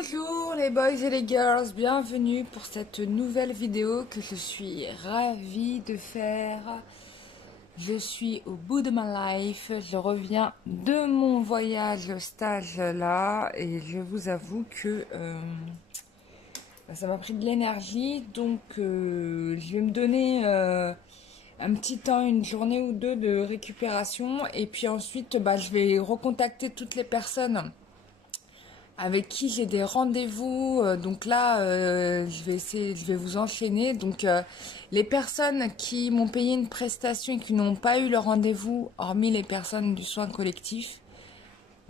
Bonjour les boys et les girls, bienvenue pour cette nouvelle vidéo que je suis ravie de faire. Je suis au bout de ma life, je reviens de mon voyage au stage là et je vous avoue que ça m'a pris de l'énergie, donc je vais me donner un petit temps, une journée ou deux de récupération et puis ensuite je vais recontacter toutes les personnes avec qui j'ai des rendez-vous. Donc là, je vais vous enchaîner. Donc les personnes qui m'ont payé une prestation et qui n'ont pas eu le rendez-vous, hormis les personnes du soin collectif,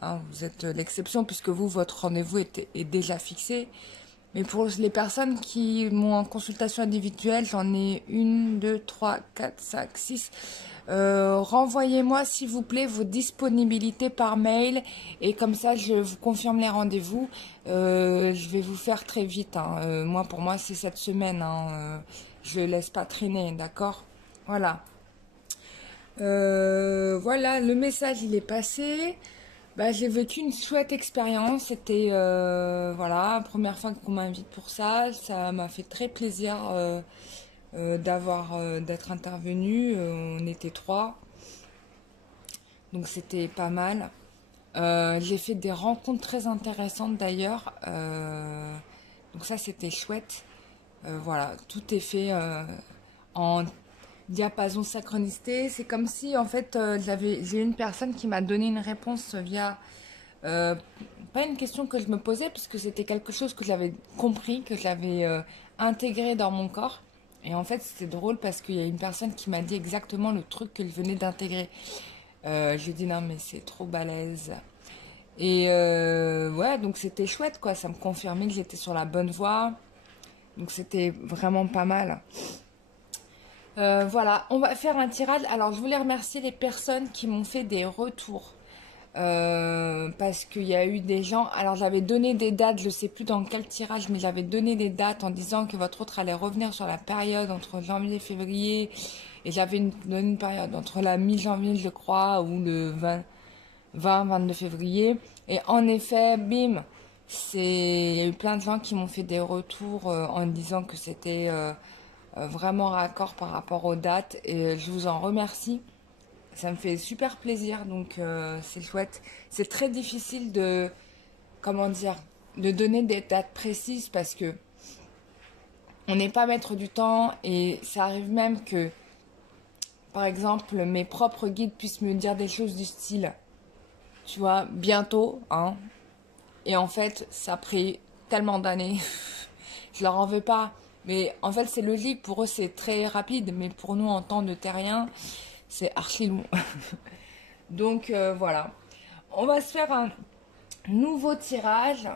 hein, vous êtes l'exception puisque vous, votre rendez-vous est déjà fixé. Mais pour les personnes qui m'ont en consultation individuelle, j'en ai 1, 2, 3, 4, 5, 6. Renvoyez-moi s'il vous plaît vos disponibilités par mail et comme ça je vous confirme les rendez-vous. Je vais vous faire très vite, hein. Moi pour moi c'est cette semaine, hein. Je laisse pas traîner, d'accord? Voilà. Voilà, le message il est passé. J'ai vécu une chouette expérience. C'était voilà, première fois qu'on m'invite pour ça. Ça m'a fait très plaisir d'être intervenu. On était 3, donc c'était pas mal. J'ai fait des rencontres très intéressantes d'ailleurs. Donc ça c'était chouette. Voilà, tout est fait en diapason synchronicité. C'est comme si en fait j'ai une personne qui m'a donné une réponse via pas une question que je me posais puisque c'était quelque chose que j'avais compris, que j'avais intégré dans mon corps. Et en fait c'était drôle parce qu'il y a une personne qui m'a dit exactement le truc que je venais d'intégrer. J'ai dit non mais c'est trop balèze. Et ouais, donc c'était chouette quoi, ça me confirmait que j'étais sur la bonne voie. Donc c'était vraiment pas mal. Voilà, on va faire un tirage. Alors, je voulais remercier les personnes qui m'ont fait des retours. Parce qu'il y a eu des gens... Alors, j'avais donné des dates, je ne sais plus dans quel tirage, mais j'avais donné des dates en disant que votre autre allait revenir sur la période entre janvier et février. Et j'avais donné une période entre la mi-janvier, je crois, ou le 20-22 février. Et en effet, bim, il y a eu plein de gens qui m'ont fait des retours en disant que c'était... vraiment raccord par rapport aux dates et je vous en remercie, ça me fait super plaisir, donc c'est chouette. C'est très difficile de, comment dire, de donner des dates précises parce que on n'est pas maître du temps et ça arrive même que par exemple mes propres guides puissent me dire des choses du style, tu vois, bientôt, hein, et en fait ça a pris tellement d'années. Je leur en veux pas. Mais en fait, c'est logique. Pour eux, c'est très rapide. Mais pour nous, en temps de terrien, c'est archi long. Donc, voilà. On va se faire un nouveau tirage.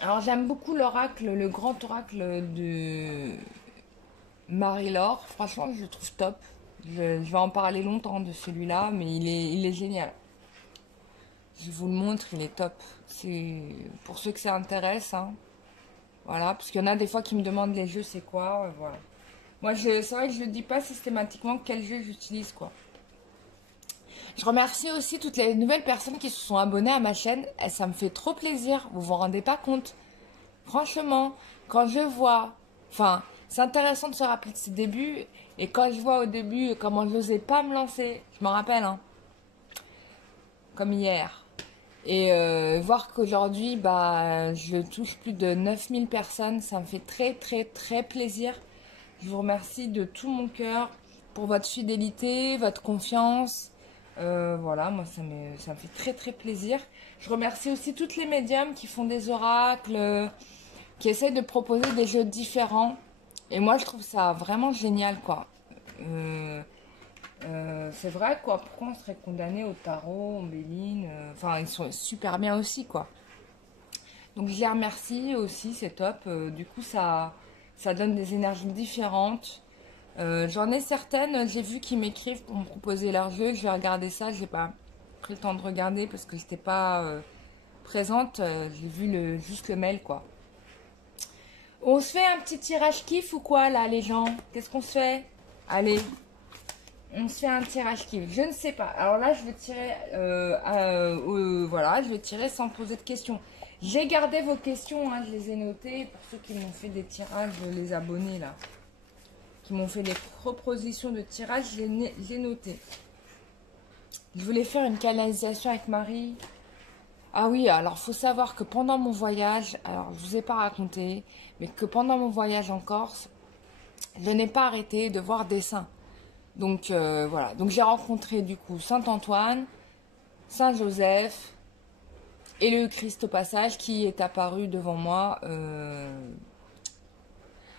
Alors, j'aime beaucoup l'oracle, le grand oracle de Marie-Laure. Franchement, je le trouve top. Je vais en parler longtemps de celui-là, mais il est génial. Je vous le montre, il est top. C'est pour ceux que ça intéresse, hein. Voilà, parce qu'il y en a des fois qui me demandent les jeux, c'est quoi, voilà. Moi, c'est vrai que je ne dis pas systématiquement quel jeu j'utilise, quoi. Je remercie aussi toutes les nouvelles personnes qui se sont abonnées à ma chaîne. Et ça me fait trop plaisir, vous vous rendez pas compte. Franchement, quand je vois... Enfin, c'est intéressant de se rappeler de ses débuts. Et quand je vois au début comment je n'osais pas me lancer, je m'en rappelle, hein. Comme hier. Et voir qu'aujourd'hui, je touche plus de 9000 personnes, ça me fait très très très plaisir. Je vous remercie de tout mon cœur pour votre fidélité, votre confiance. Voilà, moi ça me fait très très plaisir. Je remercie aussi toutes les médiums qui font des oracles, qui essayent de proposer des jeux différents. Et moi je trouve ça vraiment génial, quoi. C'est vrai, quoi. Pourquoi on serait condamné au tarot, au Béline, enfin, ils sont super bien aussi, quoi. Donc, je les remercie aussi, c'est top. Du coup, ça donne des énergies différentes. J'en ai certaines, j'ai vu qu'ils m'écrivent pour me proposer leur jeu. Je vais regarder ça. J'ai pas pris le temps de regarder parce que j'étais pas présente. J'ai vu juste le mail, quoi. On se fait un petit tirage kiff ou quoi, là, les gens? Qu'est-ce qu'on se fait? Allez. On se fait un tirage qui... Je ne sais pas. Alors là, je vais tirer... voilà, je vais tirer sans poser de questions. J'ai gardé vos questions, hein, je les ai notées. Pour ceux qui m'ont fait des tirages, les abonnés, là. Qui m'ont fait des propositions de tirage, j'ai noté. Je voulais faire une canalisation avec Marie. Ah oui, alors faut savoir que pendant mon voyage, alors je vous ai pas raconté, mais que pendant mon voyage en Corse, je n'ai pas arrêté de voir des saints. Donc voilà, donc j'ai rencontré du coup Saint-Antoine, Saint-Joseph et le Christ au passage qui est apparu devant moi.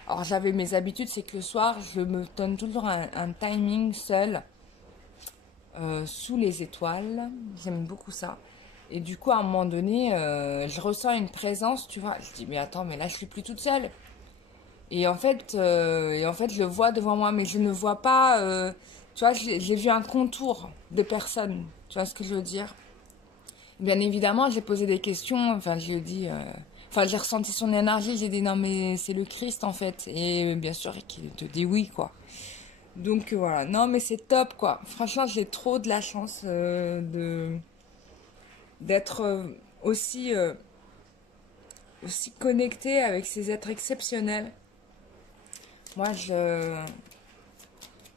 Alors j'avais mes habitudes, c'est que le soir, je me donne toujours un timing seul, sous les étoiles. J'aime beaucoup ça. Et du coup, à un moment donné, je ressens une présence, tu vois. Je dis, mais attends, mais là, je suis plus toute seule. Et en fait, je le vois devant moi, mais je ne vois pas, tu vois, j'ai vu un contour de personne. Tu vois ce que je veux dire? Bien évidemment, j'ai posé des questions, enfin, je lui ai dit, enfin, j'ai ressenti son énergie, j'ai dit, non, mais c'est le Christ, en fait. Et bien sûr, il te dit oui, quoi. Donc, voilà. Non, mais c'est top, quoi. Franchement, j'ai trop de la chance d'être aussi connecté avec ces êtres exceptionnels. Moi,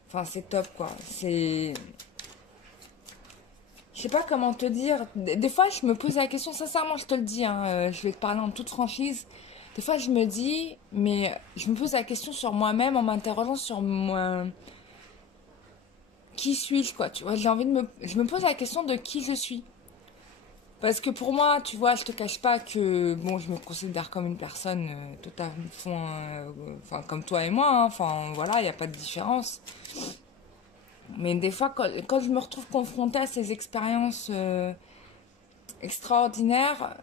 enfin, c'est top, quoi. Je sais pas comment te dire. Des fois, je me pose la question, sincèrement, je te le dis, hein, je vais te parler en toute franchise. Des fois, je me dis, mais je me pose la question sur moi-même en m'interrogeant sur moi. Qui suis-je, quoi, tu vois, je me pose la question de qui je suis. Parce que pour moi, tu vois, je te cache pas que, bon, je me considère comme une personne tout à fait, enfin, comme toi et moi, hein, enfin, voilà, il n'y a pas de différence. Mais des fois, quand je me retrouve confrontée à ces expériences extraordinaires,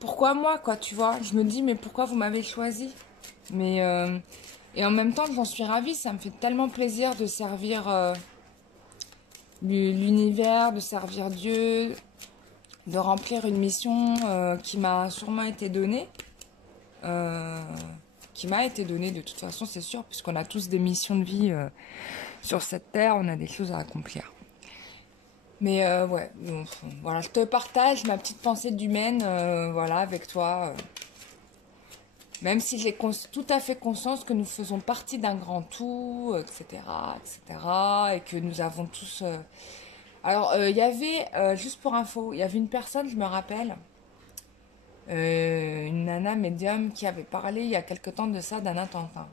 pourquoi moi, quoi, tu vois? Je me dis, mais pourquoi vous m'avez choisi? Mais, et en même temps, j'en suis ravie, ça me fait tellement plaisir de servir l'univers, de servir Dieu, de remplir une mission qui m'a sûrement été donnée. Qui m'a été donnée de toute façon, c'est sûr, puisqu'on a tous des missions de vie sur cette terre, on a des choses à accomplir. Mais ouais, donc, voilà, je te partage ma petite pensée d'humaine, voilà, avec toi. Même si j'ai tout à fait conscience que nous faisons partie d'un grand tout, etc., etc., et que nous avons tous... Alors, il y avait, juste pour info, il y avait une personne, je me rappelle, une nana médium qui avait parlé il y a quelque temps de ça d'un attentat.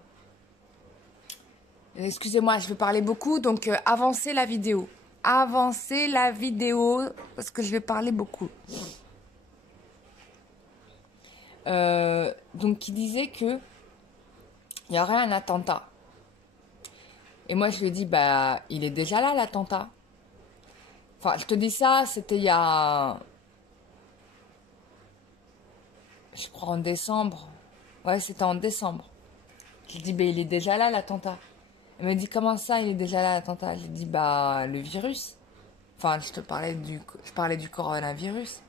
Excusez-moi, je vais parler beaucoup, donc avancez la vidéo. Avancez la vidéo, parce que je vais parler beaucoup. Donc, qui disait que il y aurait un attentat. Et moi, je lui ai dit, bah, il est déjà là, l'attentat. Enfin, je te dis ça, c'était il y a... Je crois en décembre. Ouais, c'était en décembre. Je lui dis, bah, il est déjà là, l'attentat. Elle me dit, comment ça, il est déjà là, l'attentat? Je lui dis, bah, le virus. Enfin, je parlais du coronavirus.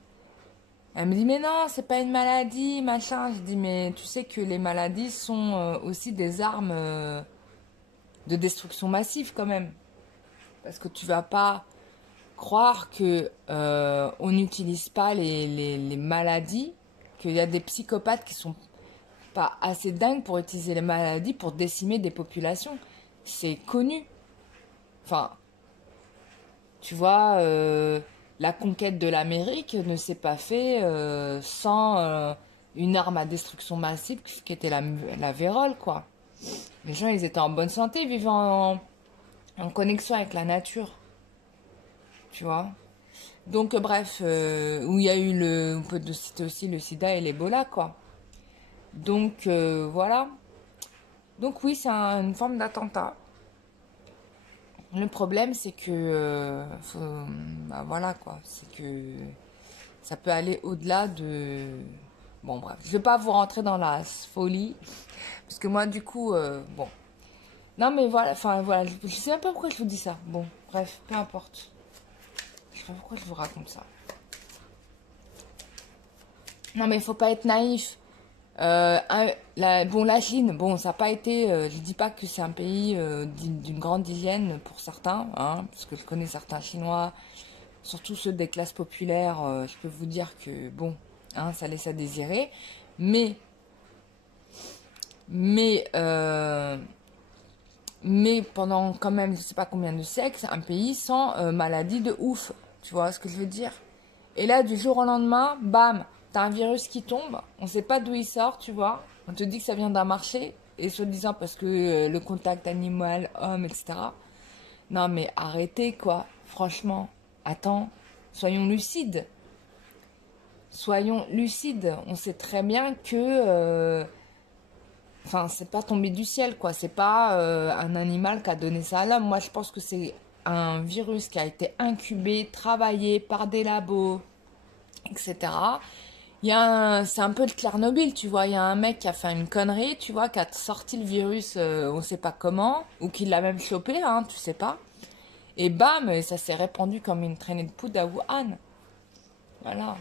Elle me dit, mais non, c'est pas une maladie, machin. Je dis, mais tu sais que les maladies sont aussi des armes de destruction massive, quand même. Parce que tu vas pas croire que on n'utilise pas les maladies, qu'il y a des psychopathes qui sont pas assez dingues pour utiliser les maladies pour décimer des populations. C'est connu. Enfin, tu vois, la conquête de l'Amérique ne s'est pas faite sans une arme à destruction massive qui était la vérole, quoi. Les gens, ils étaient en bonne santé, vivant en connexion avec la nature. Tu vois. Donc, bref, où il y a eu on peut citer aussi le sida et l'Ebola, quoi. Donc, voilà. Donc, oui, c'est une forme d'attentat. Le problème, c'est que, bah, voilà, quoi. C'est que ça peut aller au-delà de... Bon, bref, je vais pas vous rentrer dans la folie. Parce que moi, du coup, bon. Non, mais voilà, enfin, voilà. Je sais même pas pourquoi je vous dis ça. Bon, bref, peu importe. Je sais pas pourquoi je vous raconte ça. Non, mais il faut pas être naïf. Bon, la Chine, bon, ça n'a pas été, je dis pas que c'est un pays d'une grande hygiène pour certains, hein, parce que je connais certains Chinois, surtout ceux des classes populaires, je peux vous dire que, bon, hein, ça laisse à désirer, mais, mais, euh, mais pendant quand même, je sais pas combien de siècles, c'est un pays sans maladie de ouf, tu vois ce que je veux dire? Et là, du jour au lendemain, bam, t'as un virus qui tombe, on sait pas d'où il sort, tu vois. On te dit que ça vient d'un marché, et soi-disant parce que le contact animal, homme, etc. Non mais arrêtez quoi, franchement. Attends, soyons lucides. Soyons lucides. On sait très bien que... Enfin, c'est pas tombé du ciel, quoi. C'est pas un animal qui a donné ça à l'homme. Moi, je pense que c'est un virus qui a été incubé, travaillé par des labos, etc. C'est un peu le Tchernobyl, tu vois. Il y a un mec qui a fait une connerie, tu vois, qui a sorti le virus, on sait pas comment, ou qui l'a même chopé, hein, tu sais pas. Et bam, et ça s'est répandu comme une traînée de poudre à Wuhan. Voilà.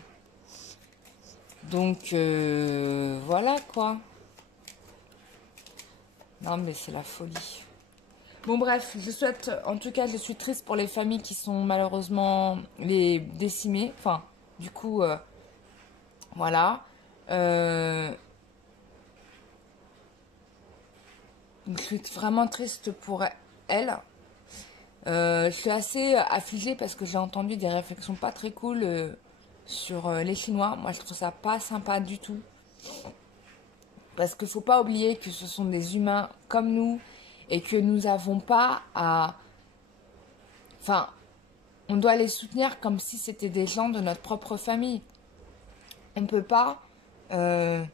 Donc, voilà quoi. Non, mais c'est la folie. Bon, bref, je souhaite, en tout cas, je suis triste pour les familles qui sont malheureusement les décimées. Enfin, du coup, voilà. Euh, donc, je suis vraiment triste pour elle. Je suis assez affligée parce que j'ai entendu des réflexions pas très cool sur les Chinois. Moi, je trouve ça pas sympa du tout. Parce qu'il faut pas oublier que ce sont des humains comme nous et que nous n'avons pas à... Enfin, on doit les soutenir comme si c'était des gens de notre propre famille. On ne peut pas... Enfin,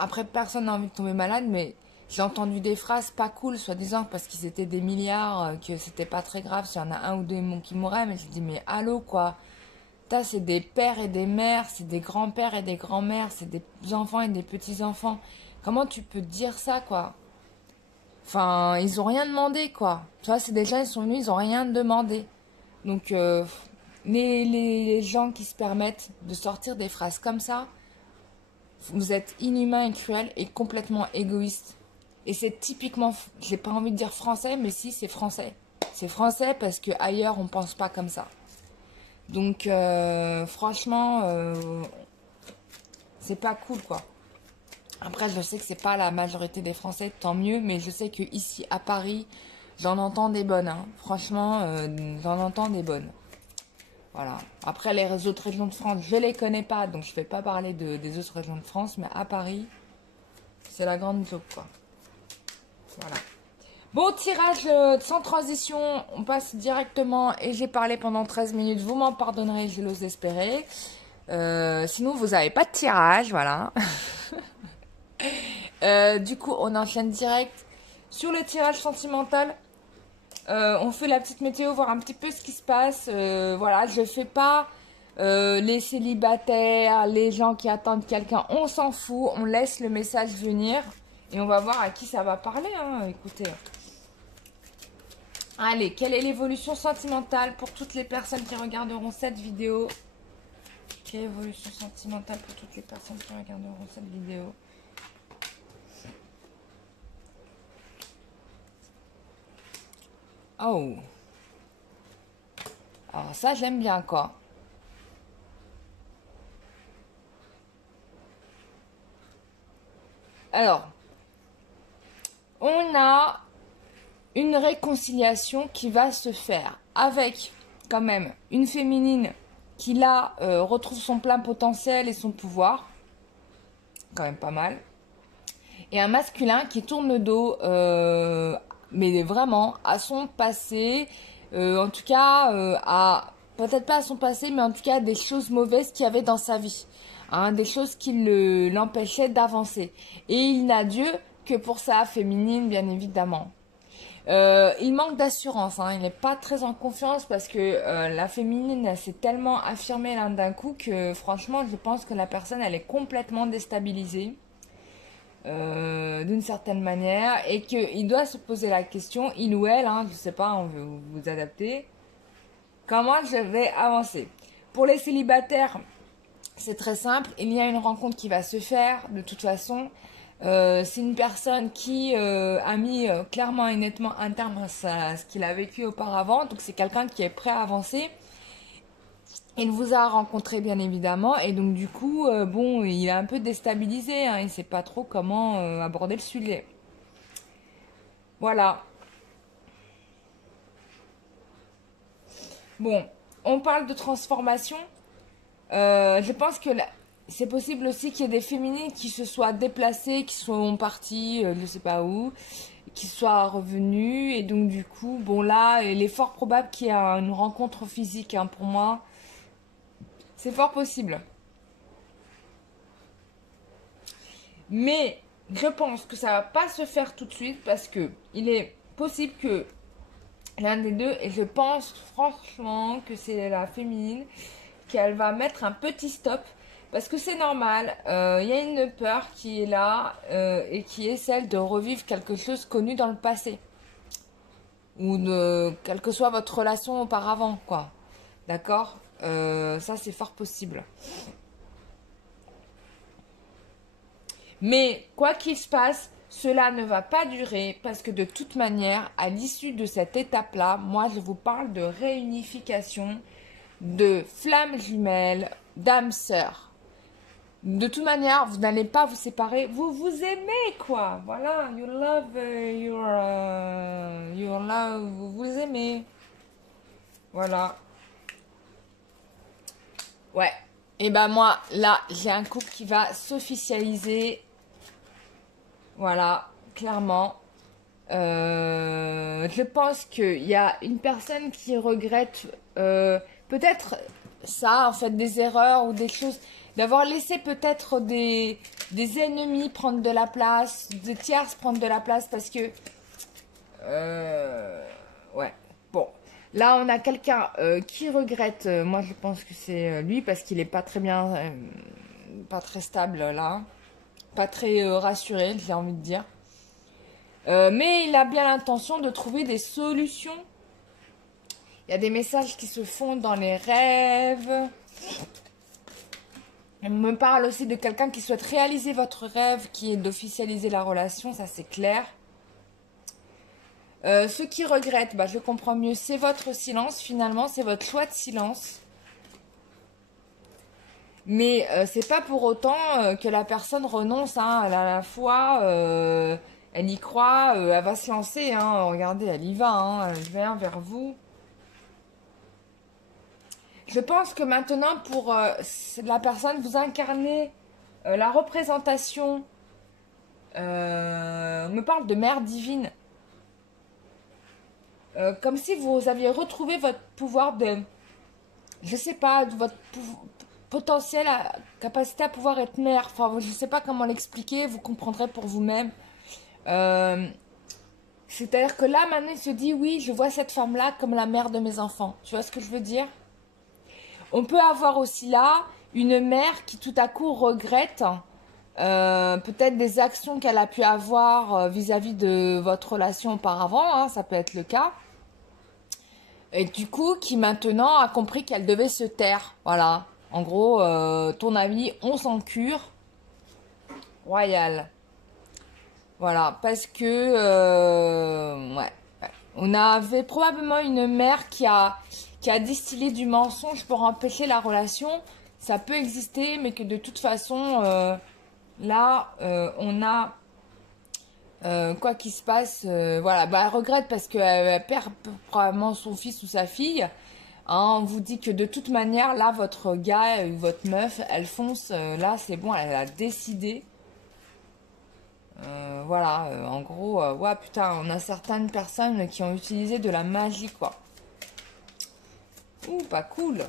après, personne n'a envie de tomber malade, mais j'ai entendu des phrases pas cool, soi-disant, parce qu'ils étaient des milliards, que c'était pas très grave s'il y en a un ou deux qui mourraient. Mais je dis, mais allô, quoi. C'est des pères et des mères, c'est des grands-pères et des grands-mères, c'est des enfants et des petits-enfants. Comment tu peux dire ça, quoi? Enfin, ils ont rien demandé, quoi. Tu vois, c'est des gens, ils sont venus, ils ont rien demandé. Donc, les gens qui se permettent de sortir des phrases comme ça, vous êtes inhumains et cruels et complètement égoïstes. Et c'est typiquement, j'ai pas envie de dire français, mais si, c'est français. C'est français parce que ailleurs on pense pas comme ça. Donc, franchement, c'est pas cool, quoi. Après, je sais que c'est pas la majorité des Français, tant mieux, mais je sais que ici à Paris, j'en entends des bonnes, hein. Franchement, j'en entends des bonnes. Voilà. Après, les autres régions de France, je les connais pas, donc je vais pas parler des autres régions de France, mais à Paris, c'est la grande joke, quoi. Voilà. Bon, tirage sans transition, on passe directement, et j'ai parlé pendant 13 minutes, vous m'en pardonnerez, je l'ose espérer. Sinon, vous n'avez pas de tirage, voilà. Du coup, on enchaîne direct sur le tirage sentimental. On fait la petite météo, voir un petit peu ce qui se passe. Voilà, je fais pas les célibataires, les gens qui attendent quelqu'un. On s'en fout, on laisse le message venir. Et on va voir à qui ça va parler, hein, écoutez. Allez, quelle est l'évolution sentimentale pour toutes les personnes qui regarderont cette vidéo? Quelle évolution sentimentale pour toutes les personnes qui regarderont cette vidéo? Oh. Alors ça, j'aime bien, quoi. Alors, on a une réconciliation qui va se faire avec, quand même, une féminine qui, là, retrouve son plein potentiel et son pouvoir. Quand même pas mal. Et un masculin qui tourne le dos, mais vraiment, à son passé, en tout cas, peut-être pas à son passé, mais en tout cas, à des choses mauvaises qu'il y avait dans sa vie. Hein, des choses qui l'empêchaient d'avancer. Et il n'a Dieu que pour sa féminine, bien évidemment. Il manque d'assurance, hein, il n'est pas très en confiance parce que la féminine, elle s'est tellement affirmée l'un d'un coup que franchement, je pense que la personne, elle est complètement déstabilisée. D'une certaine manière, et qu'il doit se poser la question, il ou elle, hein, je sais pas, on veut vous adapter, comment je vais avancer. Pour les célibataires, C'est très simple, il y a une rencontre qui va se faire de toute façon. C'est une personne qui a mis clairement et nettement un terme à ce qu'il a vécu auparavant. Donc c'est quelqu'un qui est prêt à avancer. Il vous a rencontré bien évidemment et donc du coup, bon, il est un peu déstabilisé. Hein, il ne sait pas trop comment aborder le sujet. Voilà. Bon, on parle de transformation. Je pense que c'est possible aussi qu'il y ait des féminines qui se soient déplacées, qui sont parties, je ne sais pas où, qui soient revenues. Et donc du coup, bon là, il est fort probable qu'il y ait une rencontre physique hein, pour moi. C'est fort possible. Mais je pense que ça va pas se faire tout de suite parce que il est possible que l'un des deux, et je pense franchement que c'est la féminine, qu'elle va mettre un petit stop parce que c'est normal, il y a une peur qui est là et qui est celle de revivre quelque chose connu dans le passé ou de quelle que soit votre relation auparavant quoi, d'accord, ça c'est fort possible. Mais quoi qu'il se passe, cela ne va pas durer parce que de toute manière, à l'issue de cette étape-là, moi je vous parle de réunification, de flammes jumelles, d'âmes sœurs. De toute manière, vous n'allez pas vous séparer, vous vous aimez quoi. Voilà, you love, your love, vous vous aimez. Voilà. Ouais. Et ben moi, là, j'ai un couple qui va s'officialiser. Voilà, clairement. Je pense qu'il y a une personne qui regrette peut-être ça, en fait, des erreurs ou des choses, d'avoir laissé peut-être des ennemis prendre de la place, des tierces prendre de la place parce que... ouais, bon. Là, on a quelqu'un qui regrette, moi je pense que c'est lui parce qu'il est pas très bien, pas très stable là, pas très rassuré, j'ai envie de dire. Mais il a bien l'intention de trouver des solutions. Il y a des messages qui se font dans les rêves. On me parle aussi de quelqu'un qui souhaite réaliser votre rêve, qui est d'officialiser la relation, ça c'est clair. Ceux qui regrettent, bah, je comprends mieux, c'est votre silence finalement, c'est votre choix de silence. Mais c'est pas pour autant que la personne renonce hein, à la foi, elle y croit, elle va se lancer. Hein, regardez, elle y va, hein, elle vient vers vous. Je pense que maintenant, pour la personne, vous incarnez la représentation. On me parle de mère divine. Comme si vous aviez retrouvé votre pouvoir de... Je sais pas, de votre potentiel, capacité à pouvoir être mère. Enfin, je sais pas comment l'expliquer, vous comprendrez pour vous-même. C'est-à-dire que là, maintenant, il se dit, oui, je vois cette femme-là comme la mère de mes enfants. Tu vois ce que je veux dire? On peut avoir aussi là une mère qui tout à coup regrette peut-être des actions qu'elle a pu avoir vis-à-vis de votre relation auparavant, hein, ça peut être le cas. Et du coup, qui maintenant a compris qu'elle devait se taire. Voilà. En gros, ton avis, on s'en cure. Royal. Voilà, parce que ouais. On avait probablement une mère qui a distillé du mensonge pour empêcher la relation. Ça peut exister, mais que de toute façon, là, on a quoi qu'il se passe, voilà, bah, elle regrette parce qu'elle perd probablement son fils ou sa fille. Hein, on vous dit que de toute manière, là, votre gars ou votre meuf, elle fonce. Là, c'est bon, elle a décidé. Voilà, en gros, ouais, putain, on a certaines personnes qui ont utilisé de la magie, quoi. Ouh, pas cool.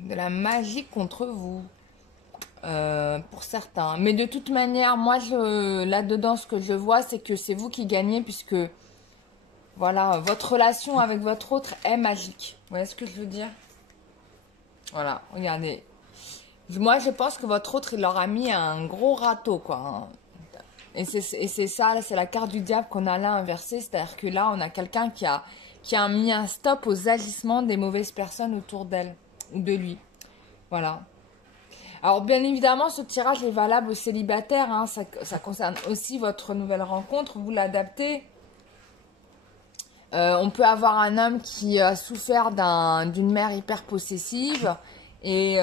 De la magie contre vous. Pour certains. Mais de toute manière, moi, là-dedans, ce que je vois, c'est que c'est vous qui gagnez, puisque, voilà, votre relation avec votre autre est magique. Vous voyez ce que je veux dire? Voilà, regardez. Moi, je pense que votre autre, il leur a mis un gros râteau, quoi. Hein. Et c'est ça, c'est la carte du diable qu'on a là inversée. C'est-à-dire que là, on a quelqu'un qui a mis un stop aux agissements des mauvaises personnes autour d'elle ou de lui. Voilà. Alors, bien évidemment, ce tirage est valable aux célibataires. Hein. Ça concerne aussi votre nouvelle rencontre. Vous l'adaptez. On peut avoir un homme qui a souffert d'une mère hyper possessive et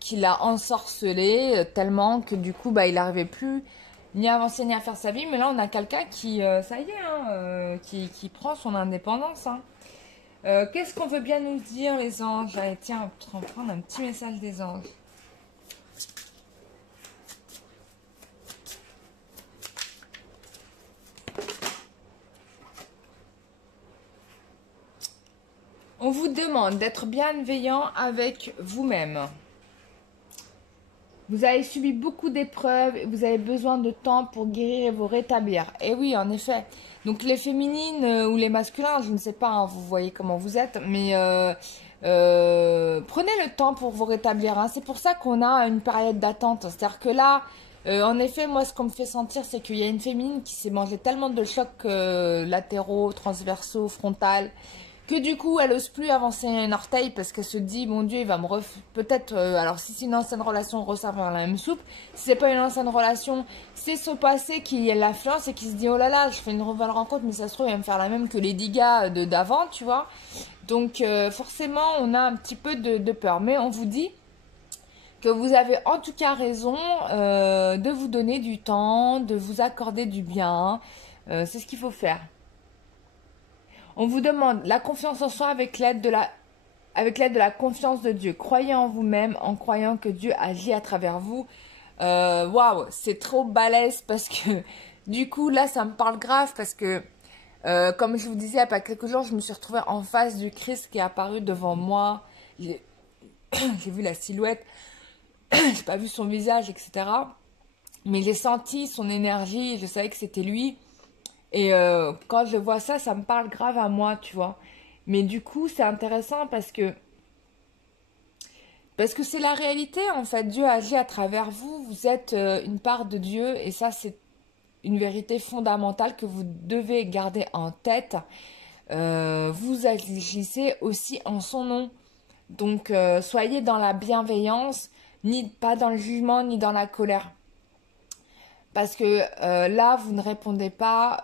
qui l'a ensorcelé tellement que du coup, bah, il n'arrivait plus ni à avancer ni à faire sa vie. Mais là, on a quelqu'un qui, ça y est, hein, qui prend son indépendance. Hein. Qu'est-ce qu'on veut bien nous dire, les anges? Allez, tiens, on va prendre un petit message des anges. On vous demande d'être bienveillant avec vous-même. Vous avez subi beaucoup d'épreuves et vous avez besoin de temps pour guérir et vous rétablir. Et oui, en effet. Donc les féminines ou les masculins, je ne sais pas, hein, vous voyez comment vous êtes, mais prenez le temps pour vous rétablir. Hein. C'est pour ça qu'on a une période d'attente. C'est-à-dire que là, en effet, moi, ce qu'on me fait sentir, c'est qu'il y a une féminine qui s'est mangé tellement de chocs latéraux, transversaux, frontales, que du coup, elle ose plus avancer un orteil parce qu'elle se dit, mon Dieu, il va me peut-être, alors si c'est une ancienne relation, resservir la même soupe. Si c'est pas une ancienne relation, c'est ce passé qui l'influence et qui se dit, oh là là, je fais une nouvelle rencontre, mais ça se trouve, il va me faire la même que les dégâts d'avant, tu vois. Donc, forcément, on a un petit peu de peur. Mais on vous dit que vous avez en tout cas raison de vous donner du temps, de vous accorder du bien. C'est ce qu'il faut faire. On vous demande la confiance en soi avec l'aide de la confiance de Dieu. Croyez en vous-même en croyant que Dieu agit à travers vous. Waouh, c'est trop balèze parce que du coup là ça me parle grave parce que comme je vous disais il n'y a pas quelques jours je me suis retrouvée en face du Christ qui est apparu devant moi. J'ai vu la silhouette, j'ai pas vu son visage, etc. Mais j'ai senti son énergie, je savais que c'était lui. Et quand je vois ça, ça me parle grave à moi, tu vois. Mais du coup, c'est intéressant parce que c'est la réalité, en fait. Dieu agit à travers vous. Vous êtes une part de Dieu. Et ça, c'est une vérité fondamentale que vous devez garder en tête. Vous agissez aussi en son nom. Donc, soyez dans la bienveillance, pas dans le jugement, ni dans la colère. Parce que là, vous ne répondez pas.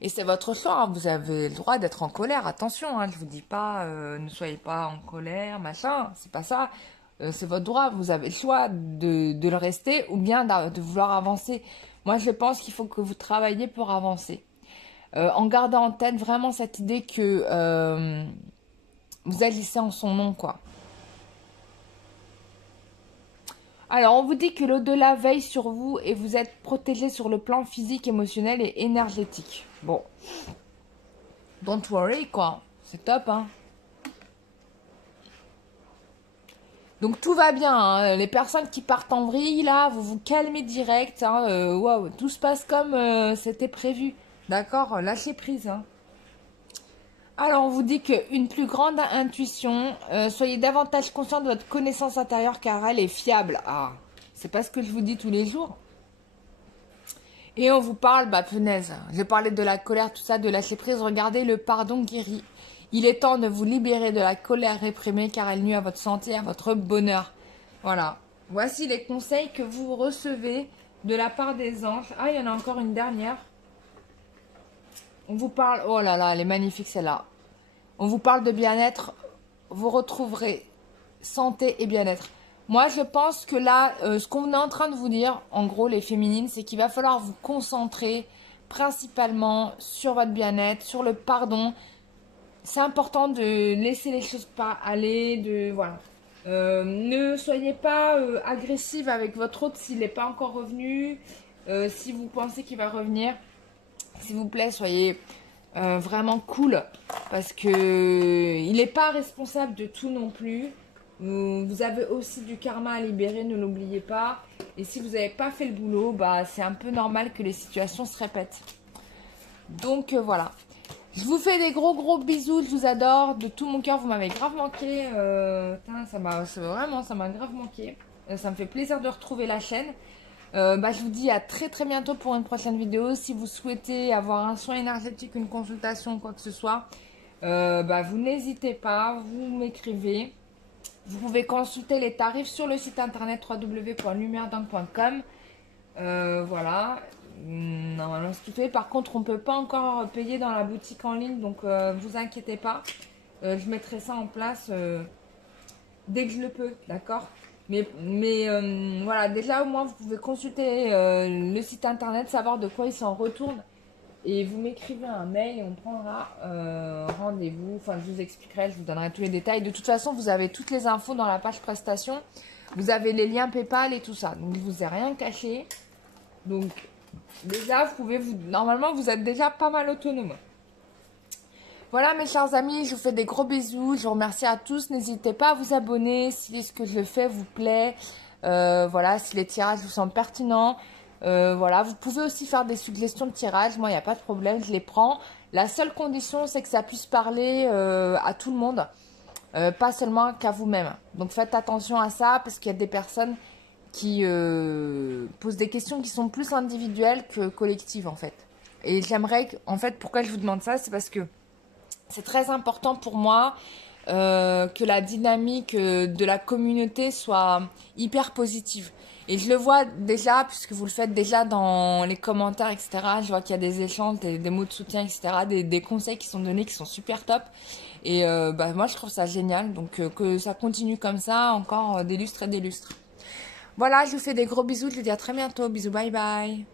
Et c'est votre choix. Hein. Vous avez le droit d'être en colère. Attention, hein, je ne vous dis pas ne soyez pas en colère, machin. C'est pas ça. C'est votre droit. Vous avez le choix de le rester ou bien de vouloir avancer. Moi, je pense qu'il faut que vous travailliez pour avancer. En gardant en tête vraiment cette idée que vous agissez en son nom, quoi. Alors, on vous dit que l'au-delà veille sur vous et vous êtes protégé sur le plan physique, émotionnel et énergétique. Bon. Don't worry, quoi. C'est top, hein. Donc, tout va bien. Hein. Les personnes qui partent en vrille, là, vous vous calmez direct. Hein. Waouh, tout se passe comme c'était prévu. D'accord? Lâchez prise, hein. Alors, on vous dit qu'une plus grande intuition, soyez davantage conscient de votre connaissance intérieure car elle est fiable. Ah, c'est pas ce que je vous dis tous les jours. Et on vous parle, bah punaise, je parlais de la colère, tout ça, de lâcher prise. Regardez, le pardon guérit. Il est temps de vous libérer de la colère réprimée car elle nuit à votre santé, à votre bonheur. Voilà. Voici les conseils que vous recevez de la part des anges. Ah, il y en a encore une dernière. On vous parle, oh là là, elle est magnifique celle-là. On vous parle de bien-être, vous retrouverez santé et bien-être. Moi, je pense que là, ce qu'on est en train de vous dire, en gros, les féminines, c'est qu'il va falloir vous concentrer principalement sur votre bien-être, sur le pardon. C'est important de laisser les choses pas aller, voilà. Ne soyez pas agressive avec votre autre s'il n'est pas encore revenu. Si vous pensez qu'il va revenir, s'il vous plaît, soyez vraiment cool parce que il n'est pas responsable de tout non plus. Vous avez aussi du karma à libérer, ne l'oubliez pas. Et si vous n'avez pas fait le boulot, bah c'est un peu normal que les situations se répètent. Donc voilà. Je vous fais des gros bisous, je vous adore de tout mon cœur. Vous m'avez grave manqué. Ça m'a grave manqué. Ça me fait plaisir de retrouver la chaîne. Je vous dis à très bientôt pour une prochaine vidéo. Si vous souhaitez avoir un soin énergétique, une consultation, quoi que ce soit, vous n'hésitez pas, vous m'écrivez. Vous pouvez consulter les tarifs sur le site internet www.lumieredingue.com. Voilà. Normalement, ce qui fait. Par contre, on ne peut pas encore payer dans la boutique en ligne, donc vous inquiétez pas. Je mettrai ça en place dès que je le peux, d'accord? Mais voilà, déjà au moins vous pouvez consulter le site internet, savoir de quoi il s'en retourne. Et vous m'écrivez un mail et on prendra rendez-vous. Enfin, je vous expliquerai, je vous donnerai tous les détails. De toute façon, vous avez toutes les infos dans la page prestation. Vous avez les liens PayPal et tout ça. Donc, je vous ai rien caché. Donc, déjà, normalement, vous êtes déjà pas mal autonome. Voilà, mes chers amis, je vous fais des gros bisous. Je vous remercie à tous. N'hésitez pas à vous abonner si ce que je fais vous plaît. Voilà, si les tirages vous semblent pertinents. Voilà, vous pouvez aussi faire des suggestions de tirage. Moi, il n'y a pas de problème, je les prends. La seule condition, c'est que ça puisse parler à tout le monde, pas seulement qu'à vous-même. Donc, faites attention à ça parce qu'il y a des personnes qui posent des questions qui sont plus individuelles que collectives, en fait. Et j'aimerais, en fait, pourquoi je vous demande ça, c'est parce que c'est très important pour moi que la dynamique de la communauté soit hyper positive. Et je le vois déjà, puisque vous le faites déjà dans les commentaires, etc. Je vois qu'il y a des échanges, des mots de soutien, etc. Des conseils qui sont donnés, qui sont super top. Et moi, je trouve ça génial. Donc, que ça continue comme ça, encore des lustres et des lustres. Voilà, je vous fais des gros bisous. Je vous dis à très bientôt. Bisous, bye bye.